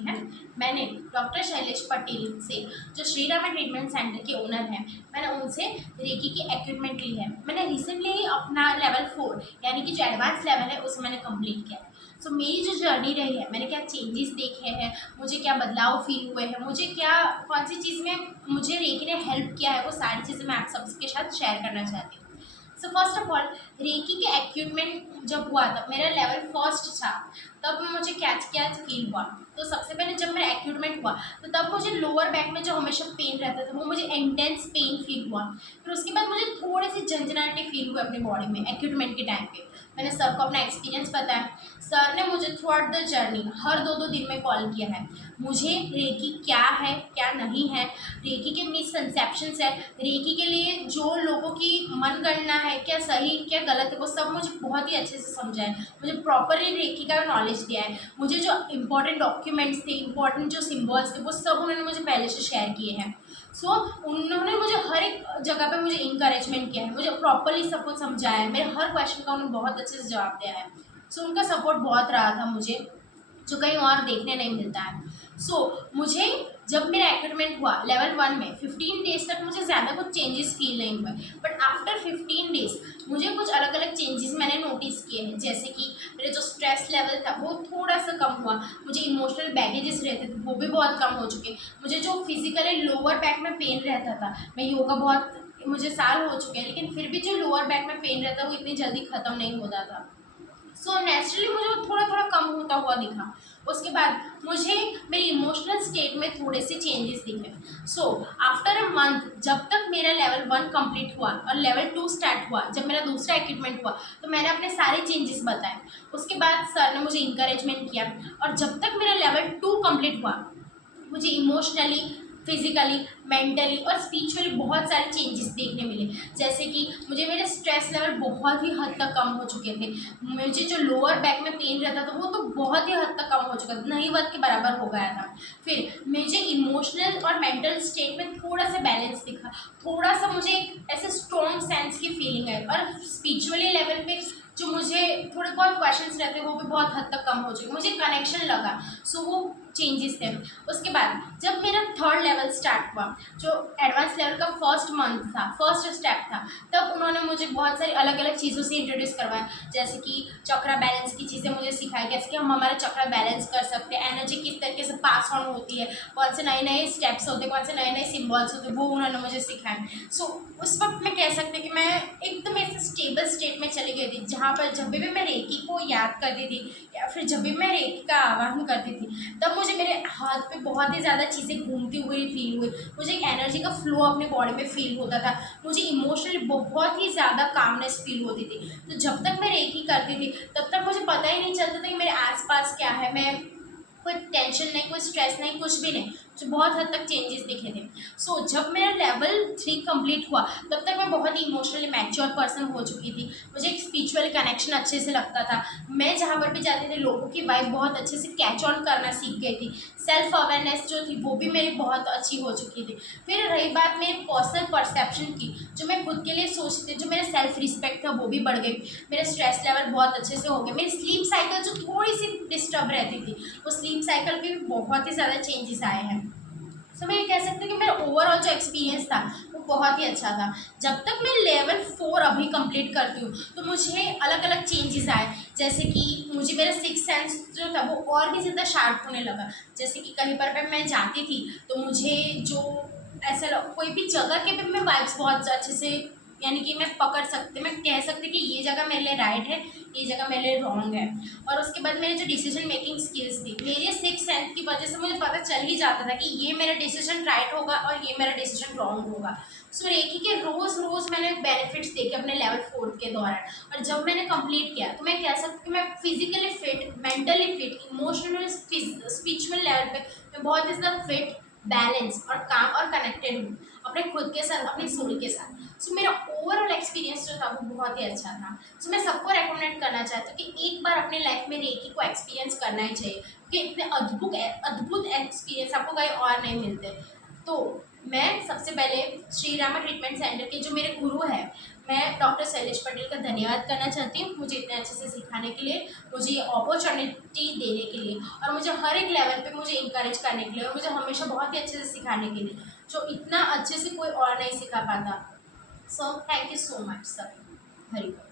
है। मैंने डॉक्टर शैलेश पटेल से, जो श्री रामा ट्रीटमेंट सेंटर के ओनर हैं, मैंने उनसे रेकी की इक्विपमेंट ली है। मैंने रिसेंटली ही अपना लेवल 4 यानी कि जो एडवांस लेवल है उसे मैंने कंप्लीट किया है। सो मेरी जो जर्नी रही है, मैंने क्या चेंजेस देखे हैं, मुझे क्या बदलाव फील हुए हैं, मुझे क्या कौन सी चीज़ में मुझे रेकी ने हेल्प किया है, वो सारी चीज़ें मैं आप सबके साथ शेयर करना चाहती हूँ। So first of all, reiki के इक्विपमेंट जब हुआ तब मेरा लेवल फर्स्ट था, तब मुझे क्या फील हुआ। तो सबसे पहले जब मेरा इक्विपमेंट हुआ तो तब मुझे लोअर बैक में जो हमेशा पेन रहता था वो मुझे इंटेंस पेन फील हुआ। फिर उसके बाद मुझे थोड़ी सी झंझनाहट फील हुई अपनी बॉडी में इक्विपमेंट के टाइम पे। मैंने सर को अपना एक्सपीरियंस बताया। सर ने मुझे थ्रू आउट द जर्नी हर 2-2 दिन में कॉल किया है, मुझे रेकी क्या है क्या नहीं है, रेकी के मिसकंसेप्शंस है, रेकी के लिए जो लोगों की मनगणना है क्या सही क्या गलत है, वो सब मुझे बहुत ही अच्छे से समझा है। मुझे प्रॉपरली रेकी का नॉलेज दिया है। मुझे जो इंपॉर्टेंट डॉक्यूमेंट्स थे, इंपॉर्टेंट जो सिम्बल्स थे, वो सब उन्होंने मुझे पहले से शेयर किए हैं। सो उन्होंने मुझे हर एक जगह पे मुझे इंकरेजमेंट किया है, मुझे प्रॉपरली सब कुछ समझाया है, मेरे हर क्वेश्चन का उन्होंने बहुत अच्छे से जवाब दिया है। सो उनका सपोर्ट बहुत रहा था मुझे, जो कहीं और देखने नहीं मिलता है। मुझे जब मेरा एकेडमेंट हुआ लेवल 1 में 15 डेज तक मुझे ज़्यादा कुछ चेंजेस फील नहीं हुए, बट आफ्टर 15 डेज मुझे कुछ अलग अलग चेंजेस मैंने नोटिस किए हैं। जैसे कि मेरा जो स्ट्रेस लेवल था वो थोड़ा सा कम हुआ, मुझे इमोशनल बैगेजेस रहते थे वो भी बहुत कम हो चुके, मुझे जो फिजिकली लोअर बैक में पेन रहता था, मैं योगा बहुत मुझे साल हो चुके हैं लेकिन फिर भी जो लोअर बैक में पेन रहता वो इतनी जल्दी ख़त्म नहीं होता था। सो नेचुरली मुझे वो थोड़ा थोड़ा कम होता हुआ दिखा। उसके बाद मुझे मेरी इमोशनल स्टेट में थोड़े से चेंजेस दिखे। सो आफ्टर अ मंथ, जब तक मेरा लेवल 1 कंप्लीट हुआ और लेवल 2 स्टार्ट हुआ, जब मेरा दूसरा इक्विपमेंट हुआ, तो मैंने अपने सारे चेंजेस बताए। उसके बाद सर ने मुझे इंकरेजमेंट किया, और जब तक मेरा लेवल 2 कंप्लीट हुआ मुझे इमोशनली, फिजिकली, मेंटली और स्पिरिचुअली बहुत सारे चेंजेस देखने मिले। जैसे कि मुझे मेरे स्ट्रेस लेवल बहुत ही हद तक कम हो चुके थे, मुझे जो लोअर बैक में पेन रहता था वो तो बहुत ही हद तक कम हो चुका था, नहींवत के बराबर हो गया था। फिर मुझे इमोशनल और मेंटल स्टेट में थोड़ा सा बैलेंस दिखा, थोड़ा सा मुझे एक ऐसे स्ट्रॉन्ग सेंस की फीलिंग है, और स्पिरिचुअली लेवल पे जो मुझे थोड़े बहुत क्वेश्चंस रहते वो भी बहुत हद तक कम हो चुके, मुझे कनेक्शन लगा। वो चेंजेस थे। उसके बाद जब मेरा थर्ड लेवल स्टार्ट हुआ, जो एडवांस लेवल का फर्स्ट मंथ था, फर्स्ट स्टेप था, तब उन्होंने मुझे बहुत सारी अलग अलग चीज़ों से इंट्रोड्यूस करवाया। जैसे कि चक्रा बैलेंस की चीज़ें मुझे सिखाई, कैसे कि हम हमारा चक्रा बैलेंस कर सकते हैं, एनर्जी किस तरीके से पास ऑन होती है, कौन से नए नए स्टेप्स होते हैं, कौन से नए नए सिम्बॉल्स होते हैं, वो उन्होंने मुझे सिखाए। उस वक्त मैं कह सकती हूँ कि मैं एकदम ऐसे स्टेबल स्टेट में चली गई थी, जहाँ पर जब भी मैं रेकी को याद करती थी या फिर जब भी मैं रेकी का आवाहन करती थी, तब मुझे मेरे हाथ पे बहुत ही ज़्यादा चीज़ें घूमती हुई फील हुई, मुझे एक एनर्जी का फ्लो अपने बॉडी में फील होता था, मुझे इमोशनली बहुत ही ज़्यादा कामनेस फील होती थी। तो जब तक मैं रेकी करती थी तब तक मुझे पता ही नहीं चलता था कि मेरे आसपास क्या है, मैं कोई टेंशन नहीं, कोई स्ट्रेस नहीं, कुछ भी नहीं, मुझे बहुत हद तक चेंजेस दिखे थे। जब मेरा लेवल 3 कंप्लीट हुआ तब तक मैं बहुत ही इमोशनली मैच्योर पर्सन हो चुकी थी, मुझे एक स्पिरिचुअल कनेक्शन अच्छे से लगता था, मैं जहाँ पर भी जाती थी लोगों की वाइब बहुत अच्छे से कैच ऑन करना सीख गई थी, सेल्फ अवेयरनेस जो थी वो भी मेरी बहुत अच्छी हो चुकी थी। फिर रही बात मेरी पर्सनल परसेप्शन की, जो मैं खुद के लिए सोचती थी, जो मेरा सेल्फ रिस्पेक्ट था वो भी बढ़ गई, मेरा स्ट्रेस लेवल बहुत अच्छे से हो गया, मेरी स्लीप साइकिल जो थोड़ी सी डिस्टर्ब रहती थी वो स्लीप साइकिल में भी बहुत ही ज़्यादा चेंजेस आए हैं। मैं ये कह सकती हूँ कि मेरा ओवरऑल जो एक्सपीरियंस था वो बहुत ही अच्छा था। जब तक मैं लेवल 4 अभी कंप्लीट करती हूँ तो मुझे अलग अलग चेंजेस आए, जैसे कि मुझे मेरा सिक्स सेंस जो था वो और भी ज़्यादा शार्प होने लगा। जैसे कि कहीं पर मैं जाती थी तो मुझे जो ऐसा कोई भी जगह के भी मैं वाइब्स बहुत अच्छे से, यानी कि मैं पकड़ सकती, मैं कह सकती कि ये जगह मेरे लिए राइट है, ये जगह मेरे लिए रॉन्ग है। और उसके बाद मेरी जो डिसीजन मेकिंग स्किल्स थी, मेरे सिक्स सेंस की वजह से मुझे पता चल ही जाता था कि ये मेरा डिसीजन राइट होगा और ये मेरा डिसीजन रॉन्ग होगा। रेकी के रोज़ रोज़ मैंने बेनिफिट्स देखे अपने लेवल 4 के दौरान, और जब मैंने कंप्लीट किया तो मैं कह सकती हूँ कि मैं physically fit, mentally fit, emotionally, spiritual level पे मैं बहुत ही ज़्यादा फिट, बैलेंस और काम और कनेक्टेड हूँ अपने खुद के साथ, अपनी सोल के साथ। मेरा ओवरऑल एक्सपीरियंस जो था वो बहुत ही अच्छा था। मैं सबको रेकमेंड करना चाहती हूँ कि एक बार अपने लाइफ में रेकी को एक्सपीरियंस करना ही चाहिए, क्योंकि इतने अद्भुत अद्भुत एक्सपीरियंस आपको कहीं और नहीं मिलते। तो मैं सबसे पहले श्री रामा ट्रीटमेंट सेंटर के जो मेरे गुरु हैं, मैं डॉक्टर शैलेश पटेल का धन्यवाद करना चाहती हूँ मुझे इतने अच्छे से सिखाने के लिए, मुझे ये अपॉर्चुनिटी देने के लिए, और मुझे हर एक लेवल पे मुझे इंकरेज करने के लिए, और मुझे हमेशा बहुत ही अच्छे से सिखाने के लिए, जो इतना अच्छे से कोई और नहीं सिखा पाता। So thank you so much sir. Hari बोल।